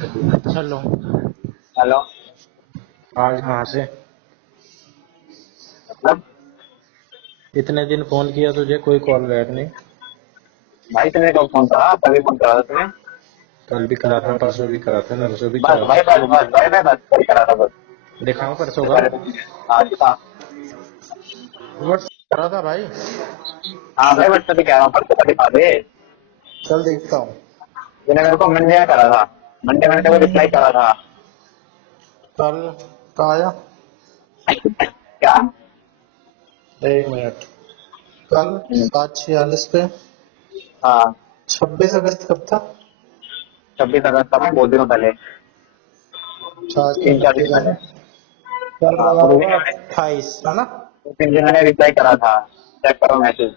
Hello. Hello. आज कहाँ से? मतलब इतने दिन फोन किया तुझे, कोई कॉल बैक नहीं। भाई तुमने कब फोन करा? कभी फोन करा था तुमने? कल भी करा था, परसों भी करा था, नरसों भी बस करा भाई, था। बस कभी करा था बस। दिखाऊं परसों इससे का? पहले तुमने आज था। व्हाट्सएप करा था भाई। हाँ भाई, बस तभी कह रहा हूँ, परसों का दिखा दे। चल देखता हूँ। तूने मेरे को मंडे करा था। मंडे मैंने तेरे को रिप्लाई करा था। कल कहाँ आया? क्या? 1 मिनट। कल 7:46 पे। हाँ, 26 अगस्त कब था? 26 अगस्त था, मैं बहुत दिनों पहले, 3-4 दिन 7:36 है पहले। ना? कल हाँ, लगा उस दिन होगा 28, है ना? उस दिन मैंने रिप्लाई करा था। चेक करो मैसेज।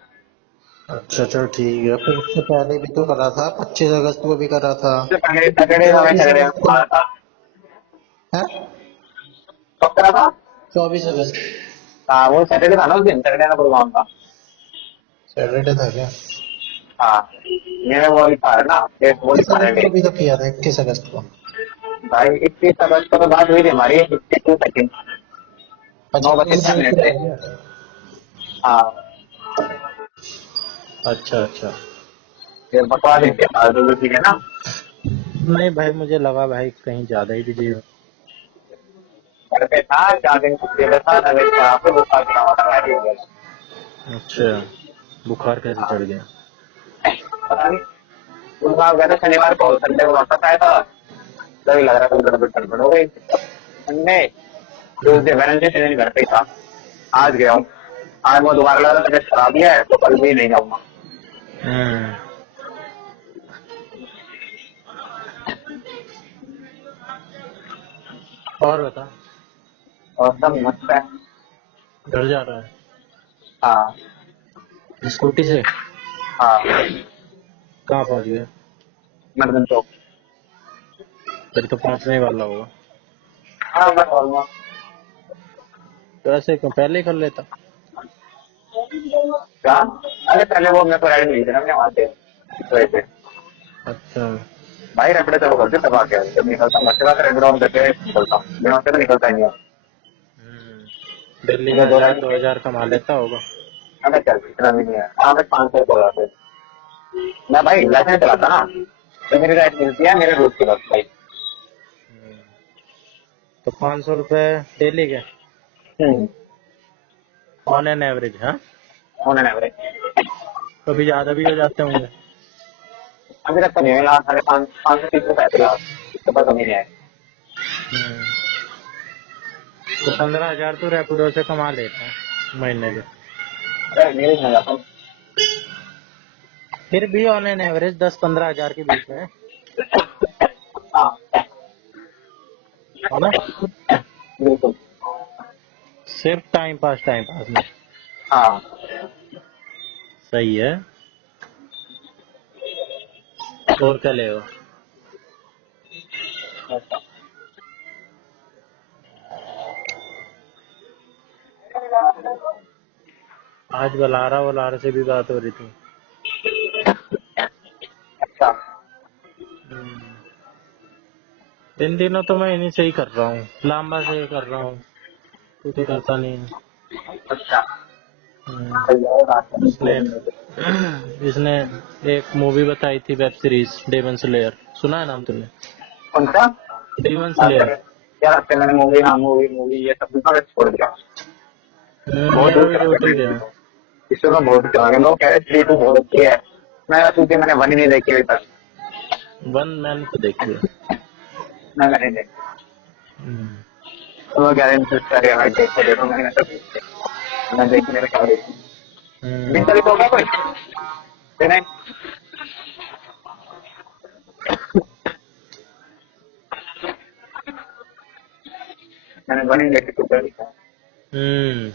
अच्छा चल ठीक है, फिर उससे पहले भी तो करा था, 25 अगस्त को भी करा था। उससे पहले सैटरडे था, मैं चौबीस सैटरडे अगस्त में को करा था। है। कब करा था? 24 अगस्त। हाँ, वो सैटरडे था ना, उस दिन सैटरडे का प्रोग्राम था। सैटरडे था क्या? हाँ, मैंने वो लिखा है ना, वो इक्कीस लिखा है अगस्त को डेट। भी तो किया था, 21 अगस्त को। भाई 21 अगस्त को तो बात हुई थी हमारी, 52 सेकेंड, अच्छा, नौ वो बत्तीस जो मिनट फिर से। आ गया। हाँ, अच्छा अच्छा। फिर बकवास इनके फालतू की थी ना। नहीं भाई, मुझे लगा भाई कहीं ज्यादा ही बिजी हो। घर पे था, 4 दिन छुट्टी पे था, तबीयत खराब है, बुखार चढ़ा हुआ था, मैं भी हो गया था। अच्छा, बुखार कैसे हाँ, चढ़ गया? पता नहीं, बुखार गया था शनिवार को, संडे को वापस आया था। तभी लग रहा था गड़बड़ गड़बड़ हो गई। संडे, ट्यूजडे, वेडनेसडे से दिन घर पे ही था। आज गया हूँ। आज वो दोबारा लगा था तबीयत खराब ही है, तो कल भी नहीं जाऊंगा। हम्म। और बता। और सब मस्त है। घर जा रहा हाँ। है स्कूटी से? हाँ, कहाँ पहुंच गया? मर्दन चौक। फिर तो पहुंचने ही वाला होगा। हाँ, बस ऑलमोस्ट। तो ऐसे क्यों, पहले ही कर लेता। क्या? अरे पहले वो मेरे को राइड मिली थी ना अपने वहां से, इस वजह से। अच्छा। भाई रैपिडो चालू करते तब आके जब निकलता हूँ, अच्छी बात है, रैपिडो ऑन करके निकलता हूँ, बिना उसके तो निकलता ही नहीं है। दिल्ली में मुझे दो 1000-2000 लाइन कमा लेता होगा। अबे चल, इतना भी नहीं है, हाँ बस 500 बोला फिर। मैं भाई लाइसेंस चलाता ना, तो मेरी राइड मिलती है मेरे रूट की बस भाई। तो 500 रुपए डेली के? हम्म। ऑन एन एवरेज, हाँ? On an average. कभी ज्यादा भी हो जाते होंगे। अभी तक तो नहीं मिला, 550 रुपए है फिलहाल, इसके ऊपर कमी नहीं है। तो 15,000 तो रैपिडो से कमा लेता है महीने के। अरे मेरे नहीं जाता हूँ। फिर भी ऑन एन एवरेज 10-15 हजार के बीच में हाँ, है ना? बिल्कुल। सिर्फ टाइम पास में। हाँ। सही है। और क्या लेगा? आज बलारा से भी बात हो रही थी। अच्छा। इन दिनों तो मैं इन्हीं से ही कर रहा हूँ, लांबा से ही कर रहा हूँ। तू तो करता नहीं है। अच्छा। हम्म, सही है, रात में इसने इसने एक मूवी बताई थी, वेब सीरीज, डेमन स्लेयर। सुना है नाम तुमने? कौन सा? Demon Slayer. यार अब मैंने मूवी, हाँ मूवी मूवी ये सब भी छोड़ दिया। बहुत मेरा दूर भी चला छूट गया ही मैं गया। मूवी को। इससे तो बहुत चला गया, लोग कह रहे 3-2 बहुत अच्छी है। मैं क्योंकि मैंने वन ही नहीं देखी अभी तक। वन मैंने तो देखी है। मैंने नहीं देखी। हम्म। तो लोग कह रहे इंसिस्ट कर रहे हैं भाई देखो देखो, मैंने सब मैं देखने में क्या देखी। हम्म। दिन तक हो गया कोई नहीं। मैंने वन ही देखी तो क्या देखा। हम्म।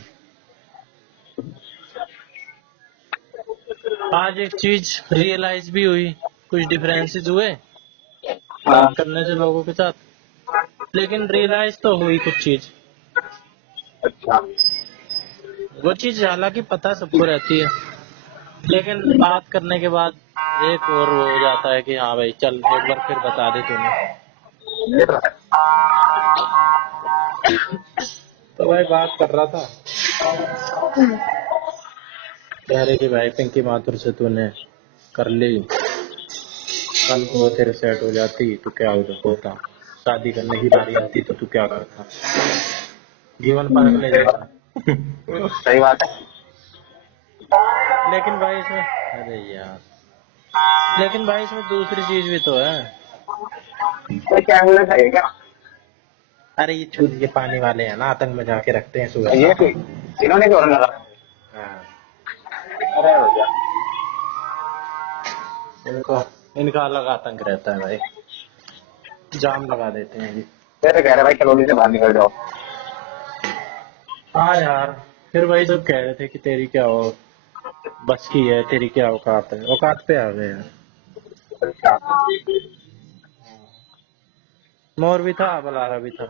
आज एक चीज रियलाइज भी हुई, कुछ डिफरेंसेस हुए हाँ। बात करने से लोगों के साथ, लेकिन रियलाइज तो हुई कुछ चीज। अच्छा। वो चीज हालांकि पता सबको रहती है, लेकिन बात करने के बाद एक और वो हो जाता है कि हाँ भाई चल एक बार फिर बता दे तूने। ये तो है। तो भाई बात कर रहा था, कह रहे कि भाई पिंकी माथुर से तूने कर ली, कल को वो तेरे सेट हो जाती तो क्या होता, शादी करने की बारी आती तो तू क्या करता, जीवन परख ले जरा। सही बात है। लेकिन भाई इसमें, अरे यार, लेकिन भाई इसमें दूसरी चीज भी तो है। तो क्या होना चाहिए क्या? अरे ये छूट, ये पानी वाले हैं ना, आतंक में जाके रखते हैं सुबह ये शाम। कोई इन्होंने क्यों लगा? हाँ, अरे हो गया। इनको, इनका अलग आतंक रहता है भाई, जाम लगा देते हैं जी। फिर कह रहे भाई कॉलोनी से बाहर निकल जाओ। हाँ यार, फिर वही सब कह रहे थे कि तेरी क्या हो बस की है, तेरी क्या औकात है, औकात पे आ गए यार। अच्छा। मोर भी था, बलारा भी था।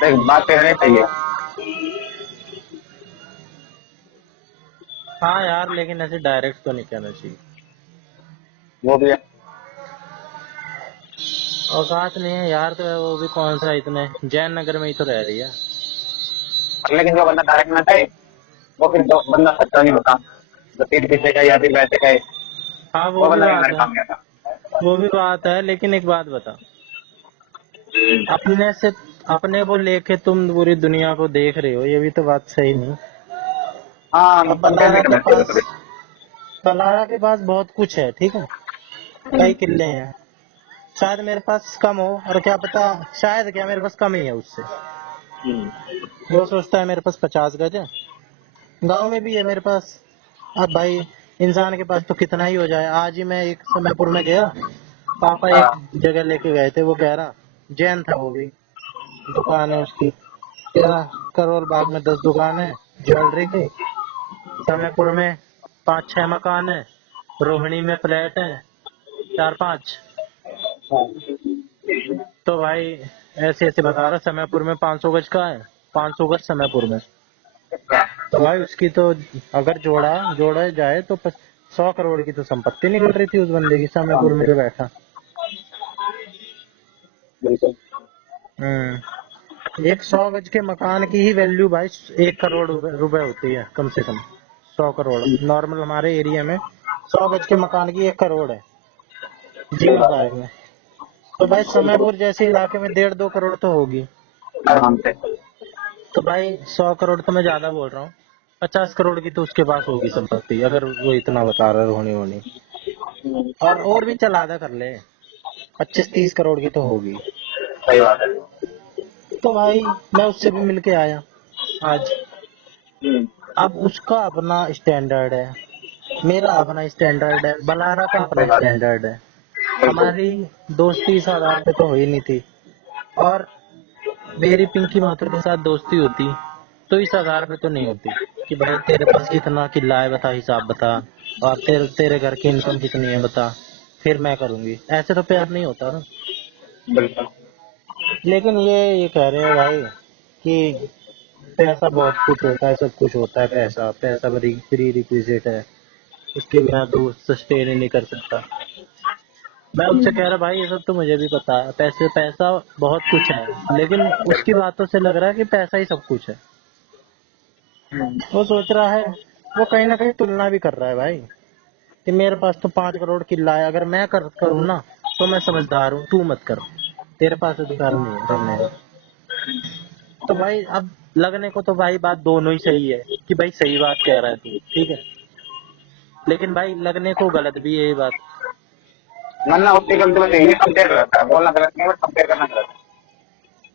देख बात कहने चाहिए। हाँ यार, लेकिन ऐसे डायरेक्ट तो नहीं कहना चाहिए। वो भी है। औकात नहीं है यार, तो वो भी कौन सा, इतने जैन नगर में ही तो रह रही है। लेकिन जो बंदा डायरेक्ट ना कहे वो फिर तो बंदा सच्चा नहीं होता। जो पीठ पीछे कहे या फिर वैसे कहे हाँ वो वो भी बंदा भी बात हमारे है, काम नहीं आता। वो भी बात है, लेकिन एक बात बता, अपने से, अपने को लेके तुम पूरी दुनिया को देख रहे हो, ये भी तो बात सही नहीं। हाँ अब मतलब कंपेयर भी करना चाहिए कभी। बलारा के पास बहुत कुछ है, ठीक है, कई किले हैं, शायद मेरे पास कम हो, और क्या पता, शायद क्या मेरे पास कम ही है उससे। वो सोचता है मेरे पास 50 गज है, गांव में भी है मेरे पास। अब भाई इंसान के पास तो कितना ही हो जाए। आज ही मैं एक समयपुर में गया, पापा एक हाँ जगह लेके गए थे, वो कह रहा, जैन था वो भी, दुकान है उसकी, कह रहा करोल बाग में 10 दुकान है ज्वेलरी की, समयपुर में 5-6 मकान है, रोहिणी में फ्लैट है 4-5। तो भाई ऐसे ऐसे बता रहा, समयपुर में 500 गज का है, 500 गज समयपुर में। तो भाई उसकी तो, अगर जोड़ा जाए तो 100 करोड़ की तो संपत्ति निकल रही थी उस बंदे की, समयपुर में जो बैठा। बिल्कुल। 100 गज के मकान की ही वैल्यू भाई 1 करोड़ रुपए होती है कम से कम। 100 करोड़ नॉर्मल हमारे एरिया में, 100 गज के मकान की 1 करोड़ है सही जीवन बात है। पार्क में। तो भाई समयपुर जैसे इलाके में 1.5-2 करोड़ तो होगी। आराम से। तो भाई 100 करोड़ तो मैं ज्यादा बोल रहा हूँ, 50 करोड़ की तो उसके पास होगी संपत्ति, अगर वो इतना बता रहा है होनी होनी। और भी चल आधा कर ले, 25-30 करोड़ की तो होगी। सही बात है। तो भाई मैं उससे भी मिल के आया आज। अब उसका अपना स्टैंडर्ड है, मेरा अपना स्टैंडर्ड है, बलारा का सही अपना बात है। स्टैंडर्ड है। बिल्कुल। हमारी दोस्ती इस आधार पे तो हुई नहीं थी, और मेरी पिंकी माथुर के साथ दोस्ती होती तो इस आधार पे तो नहीं होती कि भाई तेरे पास कितना किला है बता, हिसाब बता, और तेरे तेरे घर की इनकम कितनी है बता, फिर मैं करूंगी। ऐसे तो प्यार नहीं होता ना। बिल्कुल। लेकिन ये कह रहे हैं भाई कि पैसा बहुत कुछ होता है, सब कुछ होता है, पैसा पैसा प्री रिक्विजिट है, उसके बिना तो सस्टेन ही नहीं कर सकता। मैं उससे कह रहा भाई ये सब तो मुझे भी पता है, पैसे पैसा बहुत कुछ है, लेकिन उसकी बातों से लग रहा है कि पैसा ही सब कुछ है। वो सोच रहा है, वो कहीं ना कहीं तुलना भी कर रहा है भाई, कि मेरे पास तो 5 करोड़ किला है, अगर मैं करूँ ना तो मैं समझदार हूँ, तू मत कर, तेरे पास अधिकार नहीं है करने का। तो भाई अब लगने को तो भाई बात दोनों ही सही है, कि भाई सही बात कह रहा है तू, ठीक है, लेकिन भाई लगने को गलत भी है ये बात। वरना उसकी गलती में नहीं है, कंपेयर करता है, बोलना गलत नहीं है बट कंपेयर करना गलत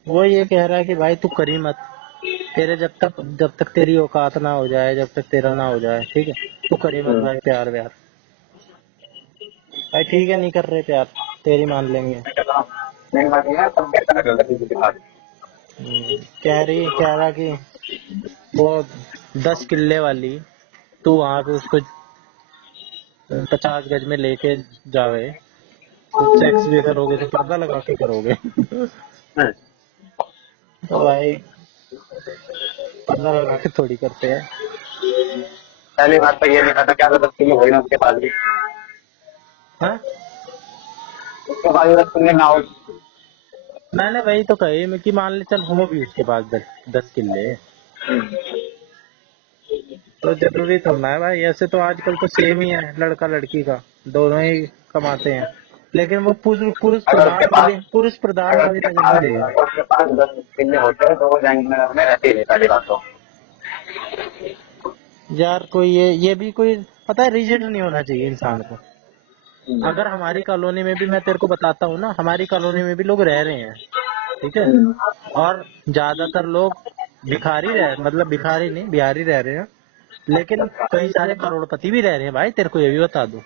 वो ये कह रहा है कि भाई तू करी मत, तेरे जब तक तेरी औकात ना हो जाए, जब तक तेरा ना हो जाए, ठीक है, तू करी मत है। भाई प्यार व्यार। भाई ठीक है, नहीं कर रहे प्यार, तेरी मान लेंगे। मेन बात ये है कंपेयर करना गलत है किसी के साथ। कह रहा कि वो 10 किले वाली, तू वहां पे उसको 50 गज में लेके जावे, तो सेक्स भी करोगे तो पर्दा लगा के करोगे। तो भाई पर्दा लगा के थोड़ी करते हैं। पहली बात तो ये नहीं था क्या, 10 किलो हो ना उसके पास भी। हाँ उसके बाद अगर तुमने ना हो। मैंने वही तो कही मैं कि मान ले चल हो भी उसके पास 10 किल्ले, तो जरूरी थोड़ा है भाई। ऐसे तो आजकल तो सेम ही है लड़का लड़की का, दोनों ही कमाते हैं, लेकिन वो अगर उसके पास पुरुष प्रधान अगर वाली उसके पास जिम्मेदारी है। अगर उसके पास 10 किले होते हैं तो वो जंगल में रहती है पहली बात तो। यार कोई ये भी कोई पता है रिजिड नहीं होना चाहिए इंसान को। अगर हमारी कॉलोनी में भी मैं तेरे को बताता हूँ ना, हमारी कॉलोनी में भी लोग रह रहे हैं, ठीक है, और ज्यादातर लोग भिखारी रह मतलब भिखारी नहीं बिहारी रह रहे हैं, लेकिन कई सारे करोड़पति भी रह रहे हैं भाई। तेरे को ये भी बता दूं,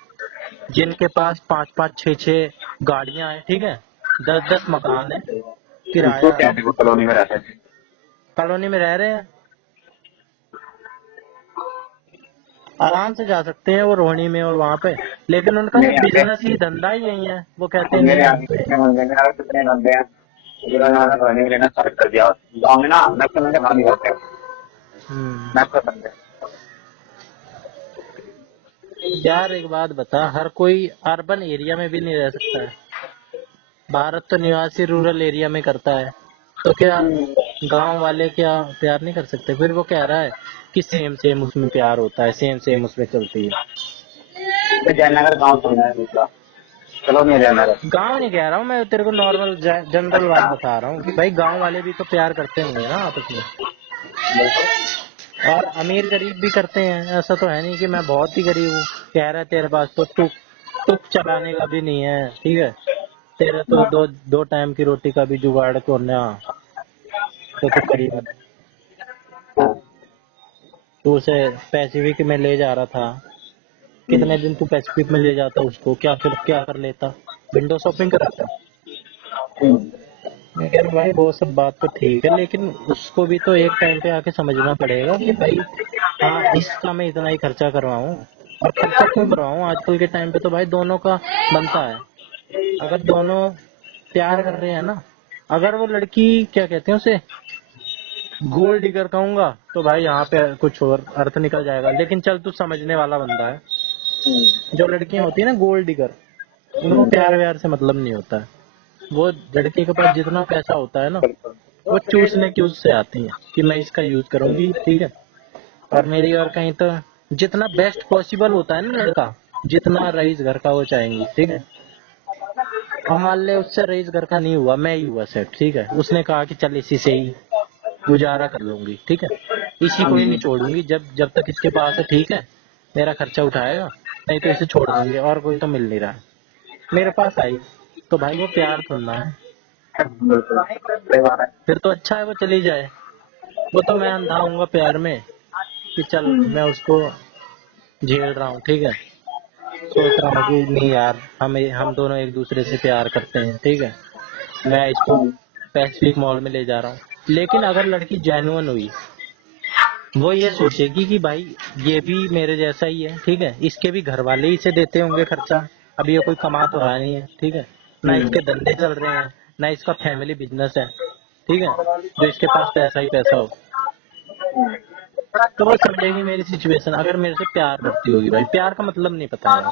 जिनके पास 5-5 6-6 गाड़ियां हैं, ठीक है, 10-10 मकान है, तो किराया क्या है, वो कॉलोनी में रहते थे। कॉलोनी में रह रहे हैं, आराम से जा सकते हैं वो रोहिणी में और वहाँ पे, लेकिन उनका मेरे यहाँ पे बिजनेस ही धंधा ही यही है। वो कहते अब हैं मेरे नहीं यहाँ हम पे कितने बंदे हैं और कितने बंदे हैं जिन्होंने रहने लेना स्टार्ट कर दिया। गाँव में ना मैक्सिमम के काम करते हैं। हम्म। मैक्सिमम बंदे। यार एक बात बता, हर कोई अर्बन एरिया में भी नहीं रह सकता है। भारत तो निवासी रूरल एरिया में करता है, तो क्या गांव वाले क्या प्यार नहीं कर सकते? फिर वो कह रहा है कि सेम सेम उसमें प्यार होता है, सेम सेम उसमें चलती है। तो जयनगर गाँव सुनना है दूसरा। चलो नहीं जयनगर। गांव नहीं कह रहा हूँ मैं, तेरे को नॉर्मल जनरल बात बता रहा हूँ कि भाई गांव वाले भी तो प्यार करते होंगे ना आपस में, और अमीर गरीब भी करते हैं। ऐसा तो है नहीं कि मैं बहुत ही गरीब हूँ, कह रहा है तेरे पास तो टुक टुक चलाने का भी नहीं है, ठीक है, तेरे तो दो टाइम की रोटी का भी जुगाड़ करना, तो करीब तू उसे पैसिफिक में ले जा रहा था, कितने दिन तू पैसिफिक में ले जाता उसको, क्या कर लेता? विंडो शॉपिंग कराता? मैं कह रहा भाई वो सब बात तो ठीक है, लेकिन उसको भी तो एक टाइम पे आके समझना पड़ेगा कि भाई हाँ इसका मैं इतना ही खर्चा करवाऊँ, और खर्चा क्यों करवाऊँ? आजकल के टाइम पे तो भाई दोनों का बनता है। अगर दोनों प्यार कर रहे हैं ना, अगर वो लड़की क्या कहते हैं उसे गोल्ड डिगर कहूंगा तो भाई यहाँ पे कुछ और अर्थ निकल जाएगा, लेकिन चल तू समझने वाला बंदा है। जो लड़कियां होती है ना गोल्ड डिगर, उनको प्यार व्यार से मतलब नहीं होता है। वो लड़के के पास जितना पैसा होता है ना, वो चूसने की उससे आती है कि मैं इसका यूज करूंगी, ठीक है, और मेरी और कहीं तो जितना बेस्ट पॉसिबल होता है ना लड़का, जितना रईस घर का वो चाहेंगी, ठीक है। और मान ले उससे रईस घर का नहीं हुआ, मैं ही हुआ सेट, ठीक है, उसने कहा कि चल इसी से ही गुजारा कर लूंगी, ठीक है, इसी को ही नहीं छोड़ूंगी जब जब तक इसके पास है, ठीक है, मेरा खर्चा उठाएगा, नहीं तो इसे छोड़ देंगे, और कोई तो मिल नहीं रहा है। मेरे पास आई तो भाई वो प्यार करना है, फिर तो अच्छा है वो चली जाए। वो तो मैं अंधा हूँगा प्यार में कि चल मैं उसको झेल रहा हूँ, ठीक है, सोच रहा हूँ कि नहीं यार हम दोनों एक दूसरे से प्यार करते हैं, ठीक है, मैं इसको पैसिफिक मॉल में ले जा रहा हूँ। लेकिन अगर लड़की जेन्युइन हुई, वो ये सोचेगी कि भाई ये भी मेरे जैसा ही है, ठीक है, इसके भी घर वाले ही इसे देते होंगे खर्चा, अब ये कोई कमा तो रहा नहीं है, ठीक है, ना इसके धंधे चल रहे हैं, ना इसका फैमिली बिजनेस है, ठीक है, जो इसके पास पैसा ही पैसा हो, तो वो समझेगी मेरी सिचुएशन। अगर मेरे से प्यार करती होगी, भाई प्यार का मतलब नहीं पता है,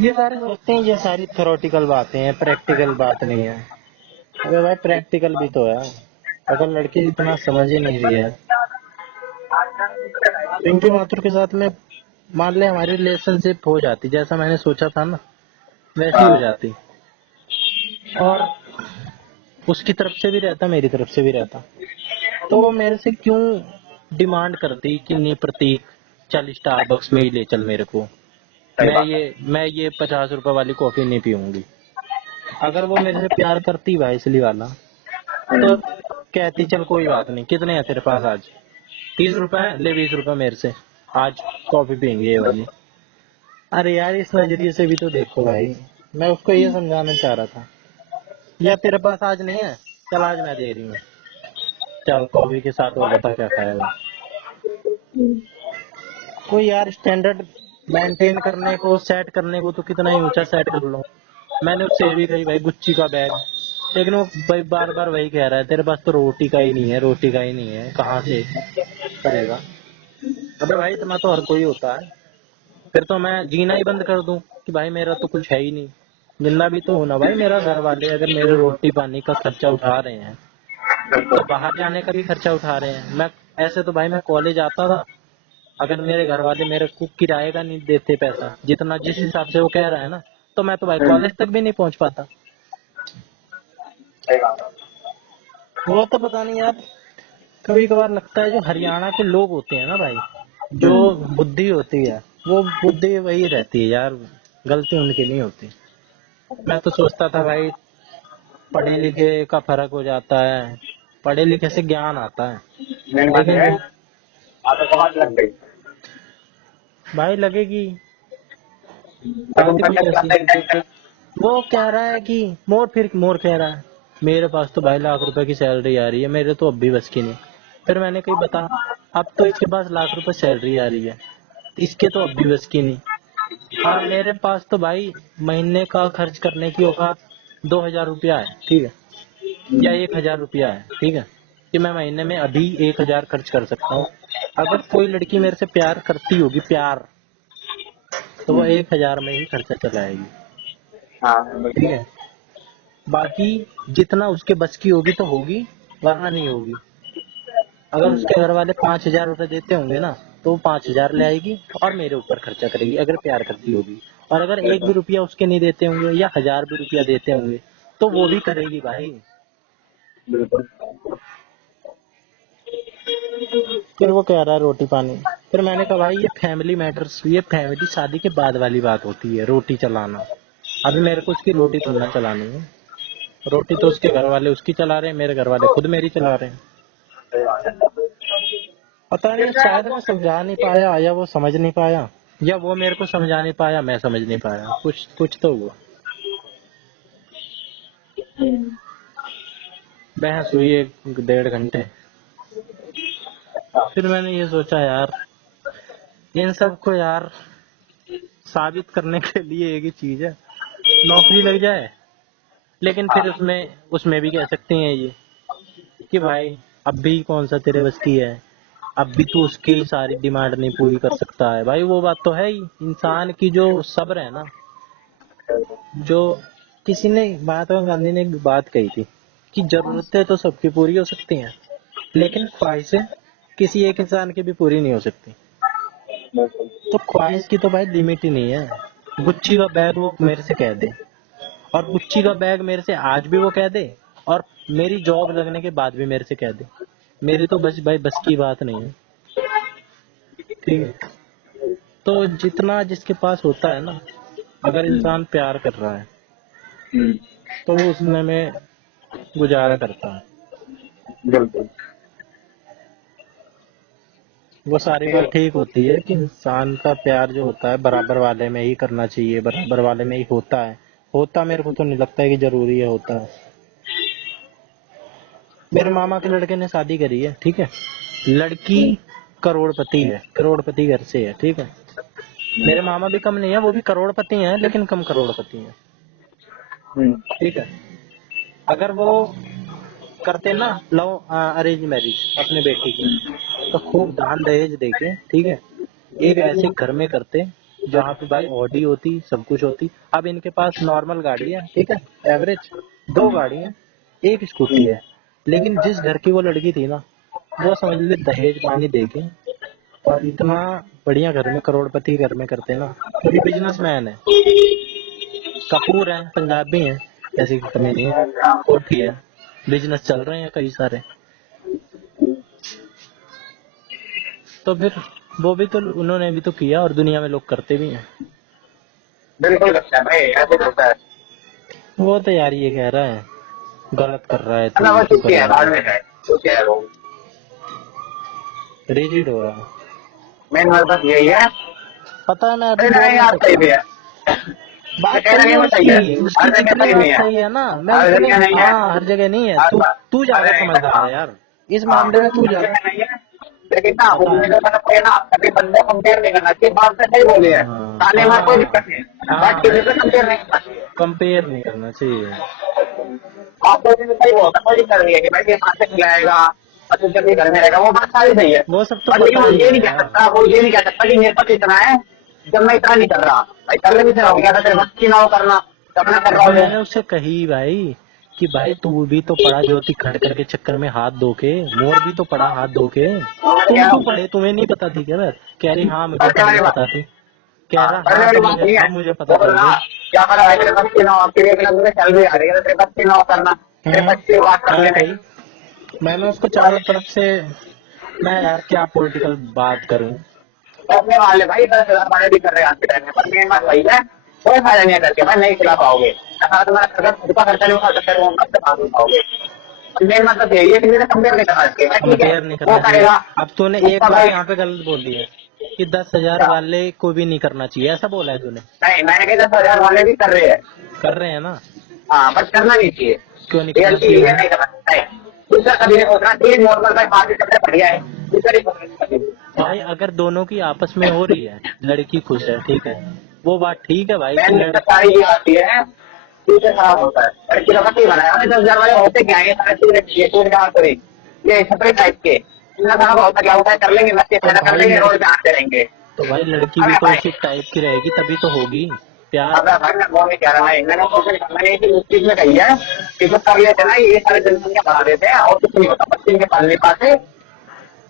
ये सारे सोचते हैं ये सारी थ्योरेटिकल बातें हैं, प्रैक्टिकल बात नहीं है। अबे भाई प्रैक्टिकल भी तो है। अगर लड़की इतना समझ ही नहीं रही है, पिंकी माथुर के साथ में मान ले हमारी रिलेशनशिप हो जाती जैसा मैंने सोचा था ना, वैसी हो जाती, और उसकी तरफ से भी रहता मेरी तरफ से भी रहता, तो वो मेरे से क्यों डिमांड करती कि नहीं प्रतीक चल स्टारबक्स में ही ले चल मेरे को, मैं ये 50 रुपए वाली कॉफी नहीं पीऊंगी। अगर वो मेरे से प्यार करती भाई इसलिए वाला, तो कहती चल कोई बात नहीं, कितने हैं तेरे पास आज? 30 रुपए है, ले 20 रुपए मेरे से, आज कॉफी पियेंगे ये वाली। अरे यार इस नजरिए से भी तो देखो भाई, मैं उसको ये समझाना चाह रहा था, या तेरे पास आज नहीं है, चल आज मैं दे रही हूँ, चल कॉफी के साथ वो बता क्या खाएगा। कोई यार स्टैंडर्ड मेंटेन करने को सेट करने को तो कितना ही ऊंचा सेट कर लो। मैंने उससे ये भी कही भाई गुच्ची का बैग, लेकिन वो भाई बार बार वही कह रहा है तेरे पास तो रोटी का ही नहीं है, रोटी का ही नहीं है, कहाँ से करेगा? अबे भाई इतना तो हर कोई होता है। फिर तो मैं जीना ही बंद कर दूं कि भाई मेरा तो कुछ है ही नहीं। जिंदा भी तो होना भाई, मेरा घर वाले अगर मेरे रोटी पानी का खर्चा उठा रहे हैं तो बाहर जाने का भी खर्चा उठा रहे हैं। मैं ऐसे तो भाई मैं कॉलेज आता था, अगर मेरे घर वाले मेरे को किराए का नहीं देते पैसा जितना जिस हिसाब से वो कह रहा है ना, तो मैं तो भाई कॉलेज तक भी नहीं पहुंच पाता। सही बात है। वो तो पता नहीं यार, कभी कभार लगता है जो हरियाणा के लोग होते हैं ना भाई, जो बुद्धि होती है वो बुद्धि वही रहती है यार, गलती उनकी नहीं होती। मैं तो सोचता था भाई पढ़े लिखे का फर्क हो जाता है, पढ़े लिखे से ज्ञान आता है, मेन बात लेकिन है, वो आपको कमांड लग गई। भाई लगेगी। तब बात ही उनका कुछ क्या ऐसी चलाता है टेंशन। वो कह रहा है कि मोर कह रहा है मेरे पास तो भाई लाख रुपए की सैलरी आ रही है, मेरे तो अब भी बस की नहीं। फिर मैंने कही बता, अब तो इसके पास लाख रुपए सैलरी आ रही है, इसके तो अब भी बस की नहीं, और मेरे पास तो भाई महीने का खर्च करने की औकात 2,000 रुपया है, ठीक है, या 1,000 रुपया है, ठीक है, कि मैं महीने में अभी 1,000 खर्च कर सकता हूँ। अगर कोई लड़की मेरे से प्यार करती होगी, प्यार, तो वो 1,000 में ही खर्चा चलाएगी, हाँ ठीक है। बाकी जितना उसके बस की होगी तो होगी, वरना नहीं होगी। अगर उसके घर वाले 5,000 रुपए देते होंगे ना, तो वो 5,000 ले आएगी और मेरे ऊपर खर्चा करेगी अगर प्यार करती होगी। और अगर एक भी रुपया उसके नहीं देते होंगे या 1,000 भी रुपया देते होंगे तो वो भी करेगी भाई। बिल्कुल। फिर वो कह रहा है रोटी पानी। फिर मैंने कहा भाई ये फैमिली मैटर्स, ये फैमिली शादी के बाद वाली बात होती है, रोटी चलाना। अभी मेरे को उसकी रोटी थोड़ी ना चलानी है, रोटी तो उसके घर वाले उसकी चला रहे हैं, मेरे घर वाले खुद मेरी चला रहे हैं। सही बात है। पता नहीं शायद मैं समझा नहीं पाया या वो समझ नहीं पाया, या वो मेरे को समझा नहीं पाया मैं समझ नहीं पाया, कुछ कुछ तो हुआ। बहस हुई 1 डेढ़ घंटे। फिर मैंने ये सोचा यार, इन सब को यार साबित करने के लिए एक ही चीज है, नौकरी लग जाए। लेकिन फिर उसमें उसमें भी कह सकते हैं ये कि भाई अब भी कौन सा तेरे बस की है, अब भी तू उसकी सारी डिमांड नहीं पूरी कर सकता है। भाई वो बात तो है ही, इंसान की जो सब्र है ना, जो किसी ने महात्मा गांधी ने एक बात कही थी कि जरूरतें तो सबकी पूरी हो सकती हैं, लेकिन ख्वाहिशें किसी एक इंसान की भी पूरी नहीं हो सकती। तो ख्वाहिश की तो भाई लिमिट ही नहीं है। गुच्ची का बैग वो मेरे से कह दे, और गुच्ची का बैग मेरे से आज भी वो कह दे, और मेरी जॉब लगने के बाद भी मेरे से कह दे, मेरी तो बस भाई बस की बात नहीं है, ठीक है। तो जितना जिसके पास होता है ना, अगर इंसान प्यार कर रहा है तो वो उसमें में गुजारा करता है। बिल्कुल। वो सारी बात ठीक होती है कि इंसान का प्यार जो होता है बराबर वाले में ही करना चाहिए, बराबर वाले में ही होता है। होता मेरे को तो नहीं लगता है कि जरूरी है होता है। मेरे मामा के लड़के ने शादी करी है, ठीक है, लड़की करोड़पति है, करोड़पति घर से है, ठीक है। मेरे मामा भी कम नहीं है, वो भी करोड़पति हैं लेकिन कम करोड़पति हैं, ठीक है। अगर वो करते ना लव अरेंज मैरिज अपने बेटी की, तो खूब दान दहेज देके, ठीक है, एक ऐसे घर में करते जहाँ पे भाई ऑडी होती, सब कुछ होती। अब इनके पास नॉर्मल गाड़ी है, ठीक है, एवरेज 2 गाड़ी है, एक स्कूटी है, लेकिन जिस घर की वो लड़की थी ना, वो समझ ले दहेज पानी देके और इतना बढ़िया घर में, करोड़पति घर में करते ना। अभी बिजनेसमैन है, कपूर है, पंजाबी है, ऐसी कमी नहीं है, कोठी है, बिजनेस चल रहे हैं कई सारे। तो फिर वो भी तो, उन्होंने भी तो किया और दुनिया में लोग करते भी हैं। बिल्कुल लगता है भाई, ऐसे होता है। वो तो यार ये कह रहा है गलत कर रहा है ना वो तू चुकी है, करवा बाद दे, में है, चुकी है वो। रिजिड हो रहा है। मेन बात बस यही है। पता है मैं अभी अरे बोल नहीं, नहीं आप सही सकता। भी है। बात कहीं ना सही कहीं है वो सही है, उसकी उसकी हर जगह जितनी सही बात नहीं है, सही है ना, मैं हर उतने, जगह नहीं है, हाँ हर जगह नहीं है। हर तू बात तू हर ज्यादा जगह नहीं समझदार है। है यार, इस हाँ, मामले में तू हर ज्यादा। जगह नहीं है। लेकिन ना वो पता है। मुझे मतलब कोई ना कभी बंदे कंपेयर नहीं करना चाहिए, बात से सही बोली है, हाँ ताने मार कोई दिक्कत नहीं है, बट हाँ, किसी से कंपेयर नहीं करना चाहिए। कंपेयर नहीं करना चाहिए। आपको किसी से सही बोलता कोई दिक्कत नहीं है कि भाई ये हाथ से खिलाएगा और तुम जब भी घर में रहेगा, वो बात सारी सही है। वो सब तो बट लेकिन पता वो ही ये है नहीं कह यार। सकता, वो ये नहीं कह सकता कि मेरे पास इतना है जब मैं इतना नहीं कर रहा, भाई कर ले भी हो गया था, तेरे बस की ना हो करना, तब मैं कर रहा तो हूँ। मैंने उससे कही भाई कि भाई तू भी तो पढ़ा ज्योति खड़कर के चक्कर में हाथ धो के, मोर भी तो पढ़ा हाथ धो के, तो मैं तुम कह रहा क्यों हूँ, पढ़े, तुम्हें नहीं पता थी क्या? बस कह रही हाँ मुझे पढ़ने पहले वाली बात, पता थी। कह हाँ, रहा पढ़ने हाँ वाली तो बात नहीं है। मुझे वो पता बोल चल रहा गई। क्या कर रहा है, तेरे बस की ना हो, आपके लिए तुझे सैलरी आ रही है, तेरे बस की ना हो करना, तेरे बस की बात कर आ लेने। गई। मैंने उसको चारों तरफ से, मैं यार क्या पॉलिटिकल बात करूं। अपने वाले भाई 10,000 वाले भी कर रहे हैं आज के टाइम में, पर मेन बात वही है, कोई फायदा नहीं है करके भाई, नहीं खिला पाओगे। अगर तुम्हारा खर्चा खुद का खर्चा नहीं उठा सकते हो, कब तक नहीं पाओगे। मेन मतलब यही है कि मुझे कंपेयर नहीं करना चाहिए, ठीक है, कंपेयर नहीं वो करना चाहिए। करेगा अब तूने एक उसका बात भाई। यहाँ पे गलत बोल दी है कि 10,000 क्या? वाले को भी नहीं करना चाहिए, ऐसा बोला है तूने। नहीं, मैंने कहा 10,000 वाले भी कर रहे हैं। कर रहे हैं ना। हाँ, बट करना नहीं चाहिए। क्यों नहीं करना रियलिटी चाहिए ये भाई? नहीं करना चाहिए। दूसरा कभी नहीं सोचना चाहिए, नॉर्मल भाई बात सबसे बढ़िया है, दूसरा नहीं सोचना चाहिए। भाई अगर दोनों की आपस में हो रही है, लड़की खुश है, ठीक है, वो बात ठीक है भाई कि मैंने लड़ दिक्कत सारी ये आती है, फ्यूचर खराब होता है। लड़की का पति बनाया हमने 10,000 वाले होते क्या है, ये सारे चीजें क्या करी, ये छपरे टाइप के इतना खराब होता क्या होता है, कर लेंगे बच्चे तो पैदा कर भाई लेंगे, रोड पे आते रहेंगे। तो भाई लड़की भी अबे तो भाई, उसी टाइप की रहेगी तभी तो होगी प्यार। अबे भाई मैं वो नहीं कह रहा, मैंने तो मैंने एक उस चीज में कही है कि जो कर लेते ना ये सारे जनसंख्या बढ़ा देते हैं और कुछ नहीं होता, बच्चे के पालने पासे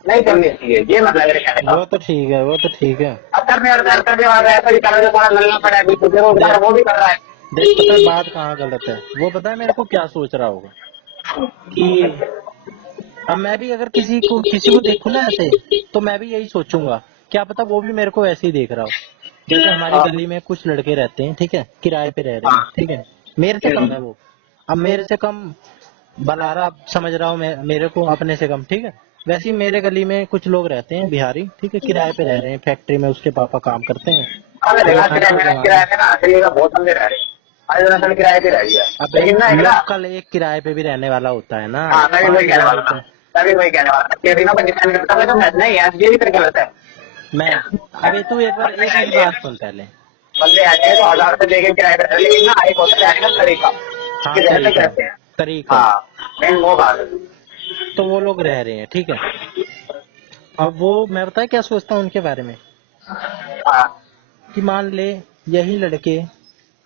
नहीं करनी चाहिए, ये मतलब मेरे कहने का। वो तो ठीक है, वो तो ठीक है। अब करने और करने वाला ऐसा ही कर, जो थोड़ा ललना पड़ा है, बिल्कुल बेरोजगार है, देख वो भी कर रहा है। देख पता है बात कहाँ गलत है, वो पता है मेरे को क्या सोच रहा होगा कि अब मैं भी अगर किसी को देखूं ना ऐसे, तो मैं भी यही सोचूंगा, क्या पता वो भी मेरे को ऐसे ही देख रहा हो। जैसे हमारी हाँ, गली में कुछ लड़के रहते हैं, ठीक है, किराए पे रह रहे हैं, हाँ, ठीक है, मेरे से कम है वो। अब मेरे से कम बना रहा, समझ रहा हूँ मैं मेरे को अपने से कम, ठीक है। वैसे ही मेरे गली में कुछ लोग रहते हैं बिहारी, ठीक है, किराए पे रह रहे हैं, फैक्ट्री में उसके पापा काम करते हैं, मैंने वो देखा किराए खर्चा मेरा कमा रहे किराए हैं। में ना दिल्ली का बहुत बंदे रह रहे हैं, आज असल किराए पे रह गया। अबे लेकिन ना एक ना, लोकल एक किराए पे भी रहने वाला होता है ना, हाँ मैं भी वही कहने 5,000 वाला था, रुपए। मैं भी वही कहने वाला था कि अभी ना पाकिस्तान करता है तो मैं नहीं यार, ये भी तरह गलत है। मैं अबे तू एक बार बंदे एक मेरी आएंगे, बात सुन पहले। बंदे आते हैं तो 1,000 रुपए देके किराए पे, लेकिन ना एक होता है ना तरीका हाँ कि रहते तरीका, कैसे हैं। तरीका। हाँ, मेन वो बात है। तो वो लोग रह रहे हैं, ठीक है। अब वो मैं बता क्या सोचता हूँ उनके बारे में, हाँ, कि मान ले यही लड़के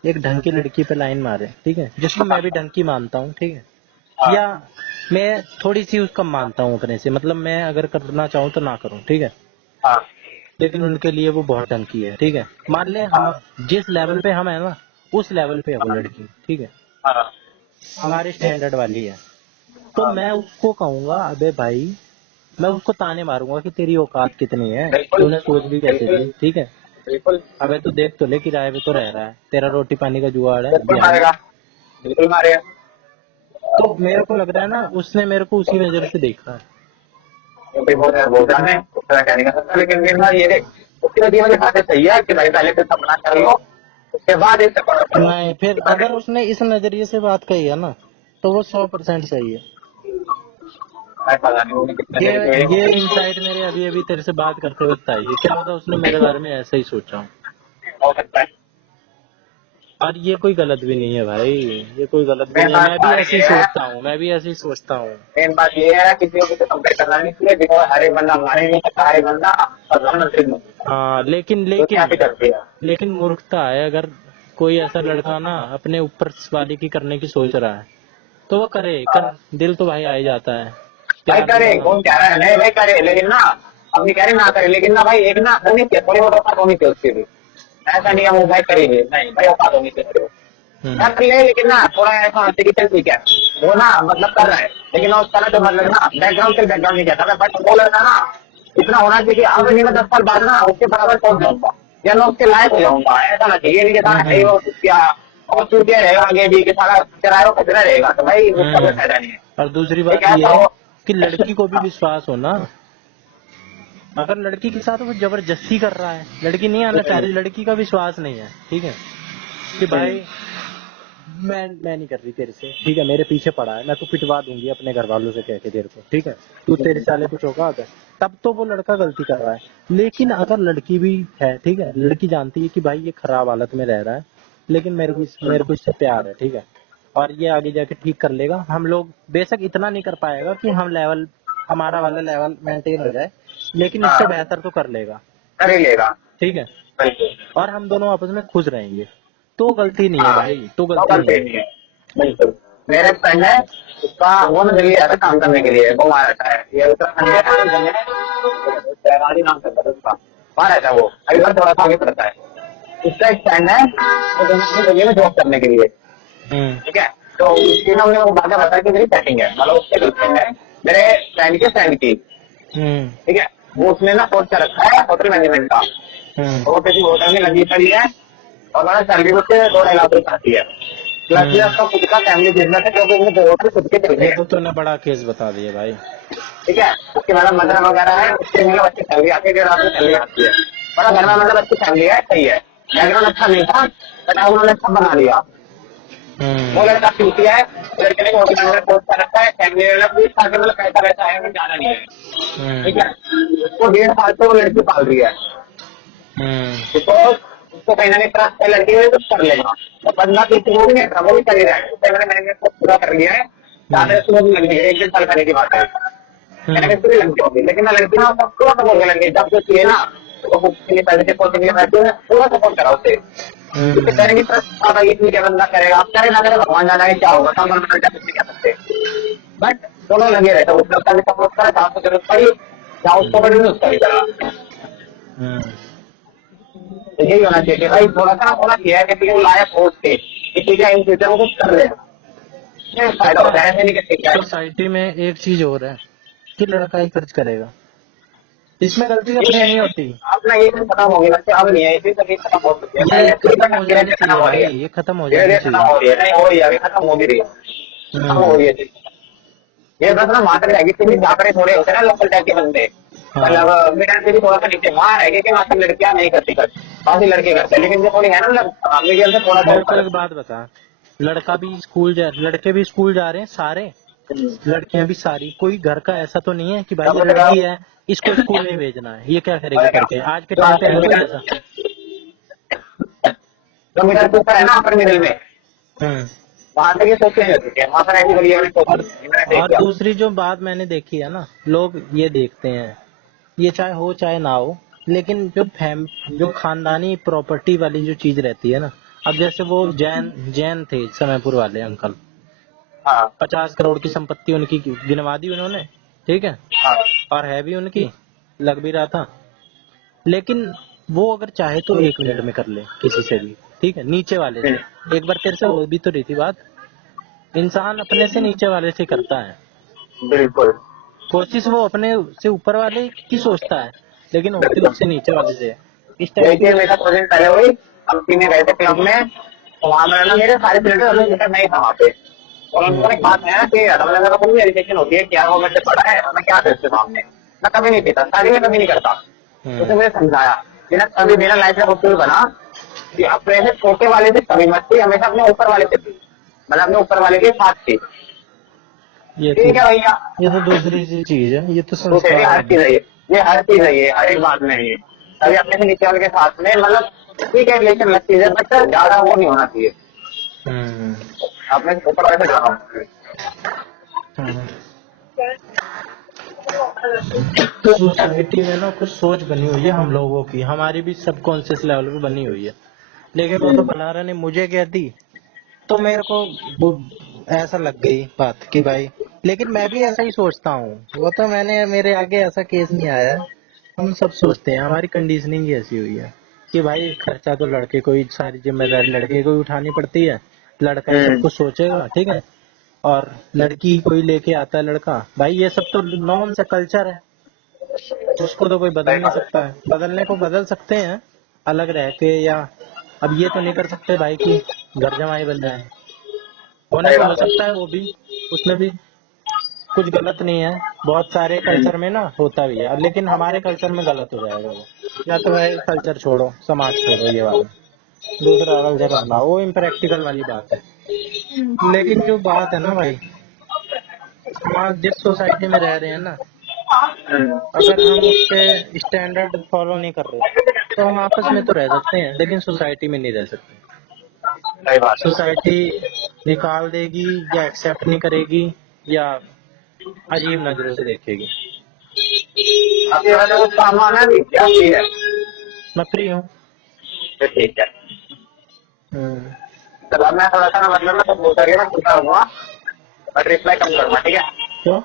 एक ढंग की लड़की पे लाइन मारे, ठीक है, जिसको मैं भी ढंग की मानता हूँ, ठीक है, हाँ, या मैं थोड़ी सी उसका मानता हूँ अपने से, मतलब मैं अगर करना चाहूँ तो ना करूँ, ठीक है, हाँ, लेकिन उनके लिए वो बहुत ढंग की है, ठीक है। मान ले हम हाँ, जिस लेवल पे हम है ना, उस लेवल पे है वो लड़की, ठीक है, हाँ, हमारे स्टैंडर्ड वाली है। तो हाँ, मैं उसको कहूंगा अबे भाई, मैं उसको ताने मारूंगा कि तेरी औकात कितनी है, बिल्कुल, तूने सोच भी कैसे बिल्कुल, ली, ठीक है। बिल्कुल, अबे तू देख तो ले किराए पे तो रह रहा है, तेरा रोटी पानी का जुगाड़ है बिल्कुल बिहारी। मारेगा, बिल्कुल मारेगा। तो मेरे को लग रहा है ना उसने मेरे को उसी नजर से देखा है। क्योंकि वो जाने उसका कहने का सकता, लेकिन मेरे साथ ये देख, उसकी वजह वाली बातें सही है कि भाई पहले से सपना कर लो, उसके बाद इसे करो। नहीं फिर अगर उसने इस नजरिए से बात कही है ना, तो वो 100% सही है। पता नहीं उन्हें कितने ये देर के ये इंसाइट मेरे अभी अभी तेरे से बात करते वक्त आई है, क्या होता उसने मेरे बारे में ऐसा ही सोचा हो। हो सकता है। और ये कोई गलत भी नहीं है भाई, ये कोई गलत भी मेरे नहीं है, पास मैं भी सारी ऐसे ही ये है, सोचता हूँ, मैं भी ऐसे ही सोचता हूँ। मेन बात ये है किसी को कंपेयर करना नहीं चाहिए, बिकॉज हर एक बंदा मारे नहीं सकता, हर एक बंदा प्रधानमंत्री नहीं होता, हाँ लेकिन दुनिया लेकिन भी करती है। लेकिन मूर्खता है, अगर कोई ऐसा लड़का ना अपने ऊपर वाले की करने की सोच रहा है, तो वो करे कर, दिल तो भाई आ ही जाता है, भाई प्यार करे, दिलाना कौन होता कह है। रहा है नहीं भाई करे, लेकिन ना अब नहीं कह रहे ना करे, लेकिन ना भाई एक ना होनी चाहिए, थोड़ी बहुत औकात होनी चाहिए उसकी भी। ऐसा नहीं है वो भाई करेंगे, नहीं भाई औकात होनी चाहिए। हम्म कर ले, लेकिन ना थोड़ा ऐसा होता है कि चल ठीक है, वो ना मतलब कर रहा है, लेकिन उसका ना तो मतलब ना बैकग्राउंड से बैकग्राउंड नहीं कहता मैं, बट वो लड़का ना इतना होना चाहिए कि अब नहीं मैं 10 साल बाद ना उसके बराबर पहुंच जाऊंगा, या मैं उसके लायक हो जाऊंगा, ऐसा ना चाहिए नहीं कि सारा है हम्म वो क्या, और चूतिया रहेगा आगे भी कि सारा किराया कचरा रहेगा, तो भाई उसका कोई हम्म। फायदा नहीं है। और दूसरी एक बात ये ऐसा है हो। कि लड़की को भी हाँ, विश्वास हो ना, अगर लड़की के साथ वो जबरदस्ती कर रहा है, लड़की नहीं आना चाह रही, लड़की का विश्वास नहीं है, ठीक है, कि भाई मैं नहीं कर रही तेरे से, ठीक है, मेरे पीछे पड़ा है, मैं तो पिटवा दूंगी अपने घर वालों से कह के तेरे को, ठीक है, तू तेरे साले कुछ होगा अगर, तब तो वो लड़का गलती कर रहा है। लेकिन अगर लड़की भी है, ठीक है, लड़की जानती है कि भाई ये खराब हालत में रह रहा है, लेकिन मेरे को इससे प्यार है, ठीक है, और ये आगे जाके ठीक कर लेगा, हम लोग बेशक इतना नहीं कर पाएगा कि हम लेवल, हमारा वाला लेवल मेंटेन हो जाए, लेकिन इससे हाँ, बेहतर तो कर लेगा, कर ही लेगा। ठीक है। बिल्कुल और हम दोनों आपस में खुश रहेंगे, तो गलती नहीं है हाँ भाई, तो वो गलती नहीं करते है। नहीं है बिल्कुल। मेरे फ्रेंड है उसका वो ना दिल्ली आता है काम करने के लिए, वो वहाँ रहता है, ये उत्तराखंड में शहरानी नाम से उसका, वहाँ रहता है वो, अभी बस थोड़ा सा आगे पड़ता है। उसका एक फ्रेंड है वो दोनों अपनी दिल्ली में जॉब करने के लिए, हम्म। ठीक है। तो उसकी ना हमने वो बातें बताया कि मेरी सेटिंग है, मतलब उसके गर्लफ्रेंड है मेरे फ्रेंड की, हम्म। ठीक है। वो उसने ना कोर्स कर रखा है होटल मैनेजमेंट का, हम्म। वो किसी होटल में लगी पड़ी है और मैंने सैलरी उससे 2-2.5 लाख रुपए आती है, प्लस में उसका खुद का फैमिली बिजनेस है क्योंकि उसने 2 होटल खुद के चलते ये हैं, तो तूने बड़ा केस बता दिया भाई। ठीक है। उसके बाद मदर वगैरह है, उसके मतलब अच्छी सैलरी आती है, 1.5 लाख की सैलरी आती है, और घर में मतलब अच्छी फैमिली है, सही है। बैकग्राउंड अच्छा नहीं था बट अब उन्होंने सब बना लिया। वो हम्म। लड़का क्यूटी है, लड़के ने होटल मैनेजमेंट कोर्स कर रखा है, फैमिली मतलब पूरी साल का मतलब पैसा वैसा है बट ज्यादा नहीं है, ठीक हम्म। है। उसको 1.5 साल से वो लड़की पाल रही है, हम्म। बिकॉज उसको कहीं ना कहीं ट्रस्ट है लड़की में, कुछ कर लेगा। तो बंदा किसी वो भी नहीं था, वो भी कर ही रहा है, उससे मैंने सब पूरा कर लिया है, ज्यादा हम्म। इसको भी लग गई 1-1.5 साल करने की बात है, मैंने हम्म। इसको भी लग गई होगी, लेकिन मैं लड़की ना सब पूरा सपोर्ट कर लगी, जब जो चाहिए ना तो बुक्स के लिए पैसे डिपॉजिट के लिए पैसे पूरा सपोर्ट करा उसे, क्योंकि करेंगे ट्रस्ट ज्यादा ये ठीक है, बंदा करेगा, अब करे ना करे भगवान जाना है क्या होगा, हम कुछ नहीं कह सकते, बट दोनों लगे रहते, उस लड़का भी सपोर्ट करा, जहाँ उसको जरूरत पड़ी, जहाँ उसको पड़ी उसका भी करा। हम्म। तो यही होना चाहिए कि भाई थोड़ा सा होना चाहिए कि किसी लायक हो उसके, किसी का इन फ्यूचर वो कुछ कर ले, इसमें फायदा पता होता है, है ऐसे नहीं कि ठीक है। सोसाइटी में एक चीज और है कि लड़का ही खर्च करेगा, इसमें गलती अपनी ये नहीं होती। अपना ये चीज खत्म हो गई, बच्चे अब नहीं है, इसी तक खत्म हो चुकी है, ये पहले खत्म हो जानी खत्म चाहिए हो भाई, रही है, ये खत्म हो धीरे जानी धीरे खत्म चाहिए। हो रही है, नहीं हो रही है, अभी खत्म हो भी रही है, खत्म हो हम्म। रही है चीज। ये बस ना मात्र रहेगी कि जहाँ पर थोड़े होते हैं ना लोकल टाइप के बंदे, हाँ, मतलब मीडियम से भी थोड़ा सा नीचे वहाँ रहेगी कि वहाँ की लड़कियां नहीं करती कर, बाकी लड़के करते हैं, लेकिन जो थोड़ी है ना मतलब मीडियम से थोड़ा सा मेरे को ऊपर। एक बात बता, लड़के भी स्कूल जा रहे हैं सारे, लड़कियां भी सारी, कोई घर का ऐसा तो नहीं है कि भाई तब ये बताओ लड़की है इसको स्कूल नहीं भेजना है, ये क्या करेगी और क्या, करके, आज के जो टाइम पे है आजकल कोई मीडियम, ऐसा? जो मिडिल के ऊपर है ना अपर मिडिल में, हम्म। वहां तक ये सोच नहीं होती है, वहां पर ऐसी गलियों में सोच और नहीं है, मैंने देख और लिया। दूसरी जो बात मैंने देखी है ना, लोग ये देखते हैं, ये चाहे हो चाहे ना हो, लेकिन जो खानदानी प्रॉपर्टी वाली जो चीज रहती है ना, अब जैसे वो जैन जैन थे समयपुर वाले अंकल, हाँ 50 करोड़ की संपत्ति उनकी गिनवा दी उन्होंने, ठीक है, हाँ और है भी उनकी, लग भी रहा था, लेकिन वो अगर चाहे तो 1 मिनट में कर ले किसी से भी, ठीक है, नीचे वाले से, एक बार तेरे से हो भी तो रही थी बात, इंसान अपने से नीचे वाले से करता है बिल्कुल कोशिश, वो अपने से ऊपर वाले की सोचता है, लेकिन होती बिल्कुल। उससे नीचे वाले से है। इस टाइप की देखिए जो। मेरा प्रोजेक्ट पहले हुई, हम पीने गए थे क्लब में, तो वहां पर ना मेरे सारे सिलेंडर नहीं था वहाँ पे, और उन्होंने हम्म। कहा था कि अलग अलग कोई भी एजुकेशन होती है, क्या वो मेरे से पढ़ा है और मैं क्या करते सामने, मैं कभी नहीं पीता, शादी में कभी नहीं करता, उसने हम्म। मुझे समझाया, मेरा कभी मेरा लाइफ में उसूल बना कि अपने से छोटे वाले से कभी मत पी, हमेशा अपने ऊपर वाले से पी, मतलब अपने ऊपर वाले के साथ पी, ये तो ठीक है भैया। ये तो दूसरी सी चीज है, ये तो तो कह रही संस्कार हर है। चीज है ये हर चीज है, ये हर एक बात में है ये, अभी अपने से नीचे वाले के साथ में मतलब ठीक है रिलेशन अलग चीज है बट ज्यादा वो नहीं होना चाहिए, हम्म। अपने से ऊपर वाले से ज्यादा होना चाहिए। हम्म। सोसाइटी में ना कुछ सोच बनी हुई है हम लोगों की, हमारी भी सबकॉन्शियस लेवल पे बनी हुई है, लेकिन वो तो बनारा ने मुझे कह दी, तो मेरे को वो ऐसा लग गई बात कि भाई, लेकिन मैं भी ऐसा ही सोचता हूँ, वो तो मैंने मेरे आगे ऐसा केस नहीं आया है। हम सब सोचते हैं, हमारी कंडीशनिंग ही ऐसी हुई है कि भाई खर्चा तो लड़के को ही, सारी जिम्मेदारी लड़के को ही उठानी पड़ती है, लड़का ही सब हम्म कुछ सोचेगा, ठीक है, और लड़की कोई लेके आता है लड़का, भाई ये सब तो नॉर्म से कल्चर है, उसको तो कोई बदल सही नहीं बात सकता है, बदलने को बदल सकते हैं अलग रह के, या अब ये तो नहीं कर सकते भाई कि घर जमाई बन जाए, है, होने सही को हो बात है। सकता है वो भी, उसमें भी कुछ गलत नहीं है, बहुत सारे कल्चर में ना होता भी है, लेकिन हमारे कल्चर में गलत हो जाएगा वो, या तो भाई कल्चर छोड़ो, समाज छोड़ो, ये वाला दूसरा कल्चर अपनाओ, वो इम्प्रैक्टिकल वाली बात है। लेकिन जो बात है ना भाई, समाज जिस सोसाइटी में रह रहे हैं ना, हम्म, अगर हम उस पे स्टैंडर्ड फॉलो नहीं कर रहे, तो हम आपस में तो रह सकते हैं, लेकिन सोसाइटी में नहीं रह सकते। सही बात है। सोसाइटी निकाल देगी, या एक्सेप्ट नहीं करेगी, या अजीब नजरों से देखेगी। आपके वजह कुछ सामान है भी क्या चीज है? मैं फ्री हूँ। तो ठीक है। हम्म। तो अब मैं थोड़ा सा ना मतलब ना बोल करके ना सुनता रहूंगा और रिप्लाई कम करूंगा, ठीक है। क्यों?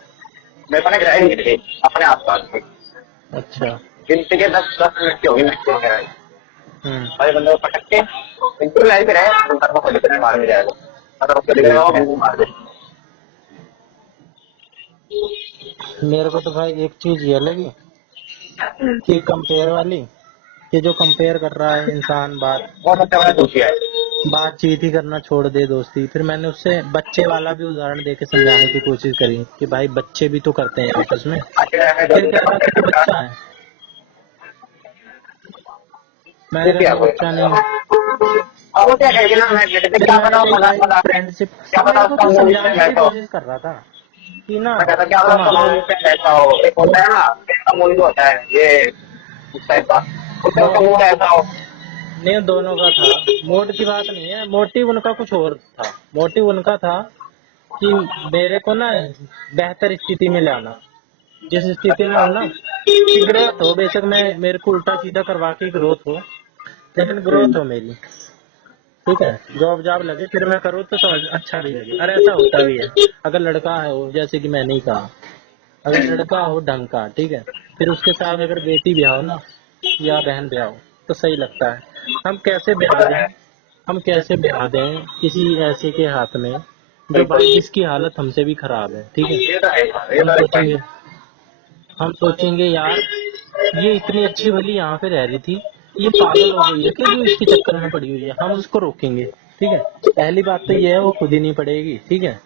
मेरे को ना ग्राइड गिर गई अपने आसपास की, अच्छा। गिनती के 10 मिनट की होगी मैक्सिमम ग्राइड। हम्म। भाई बंदे को पटक के बिल्कुल लाइव पे रहे तो को पुलिस मार भी जाएगा, अगर उसको दिख रहा हो मार दे। मेरे को तो भाई एक चीज ये लगी कि कंपेयर वाली, ये जो कंपेयर कर रहा है इंसान, वो सबसे बड़ा दूसरी है। बातचीत ही करना छोड़ दे दोस्ती। फिर मैंने उससे बच्चे वाला भी उदाहरण देके समझाने की कोशिश करी कि भाई बच्चे भी तो करते हैं आपस में। फिर कहता कि तू बच्चा है। मैंने कहा क्या मैं बच्चा नहीं हूँ। अब वो क्या कहेगी ना, मैं फिर क्या मैंने बताऊँ कही मजाक भाई मजाक में, फ्रेंडशिप, क्या मेरे बताऊँ को उसका तो मूवी पे समझाने की बैठा हो। कोशिश कर रहा था कि ना मैं कहता क्या बताऊँ उसका तुम्हारे मूवी पे बैठा हो, एक होता है ना इसका मूवी जो होता है ये उस टाइप का, उसमें उसका वो मूड ऐसा हो। नहीं, दोनों का था। मोड की बात नहीं है, मोटिव उनका कुछ और था। मोटिव उनका था कि मेरे को ना बेहतर स्थिति में लाना, जिस स्थिति में अच्छा। हूँ ना कि ग्रोथ हो। बेशक मैं मेरे को उल्टा सीधा करवा के ग्रोथ हो, लेकिन ग्रोथ हो मेरी, ठीक है। जॉब जॉब लगे फिर मैं करूँ तो समझ अच्छा भी लगे। अरे ऐसा होता भी है, अगर लड़का है वो, जैसे कि मैंने ही कहा, अगर लड़का हो ढंग का, ठीक है, फिर उसके साथ अगर बेटी ब्याह हो ना या बहन ब्याह हो तो सही लगता है। हम कैसे वो ब्याह तो दें, है। हम कैसे ब्याह दें किसी ऐसे के हाथ में जो बिल्कुल। भाई जिसकी हालत हमसे भी खराब है, ठीक है। ये तो है, ये हम तो है। सोचेंगे हम सोचेंगे यार ये इतनी अच्छी भली यहाँ पे रह रही थी, ये पागल हो गई है कि जो इसके चक्कर में पड़ी हुई है, हम उसको रोकेंगे, ठीक है। पहली बात तो ये है वो खुद ही नहीं पड़ेगी, ठीक है,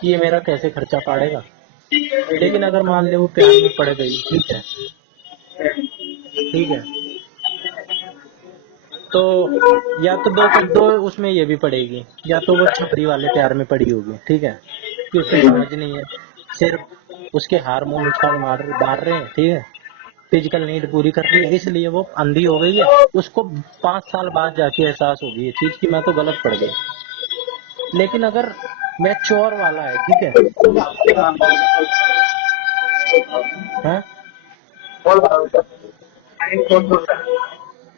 कि ये मेरा कैसे खर्चा पाड़ेगा। लेकिन अगर मान ले वो प्यार में पड़ गई, ठीक है, ठीक है, तो या तो दो उसमें ये भी पड़ेगी, या तो वो छपरी वाले प्यार में पड़ी होगी, ठीक है, कि उसे समझ नहीं है, सिर्फ उसके हार्मोन उछाल मार रहे हैं, ठीक है, फिजिकल नीड पूरी कर रही है, इसलिए वो अंधी हो गई है। उसको 5 साल बाद जाके एहसास होगी ये चीज कि मैं तो गलत पड़ गई। लेकिन अगर मैच्योर वाला है, ठीक है, हाँ, बोल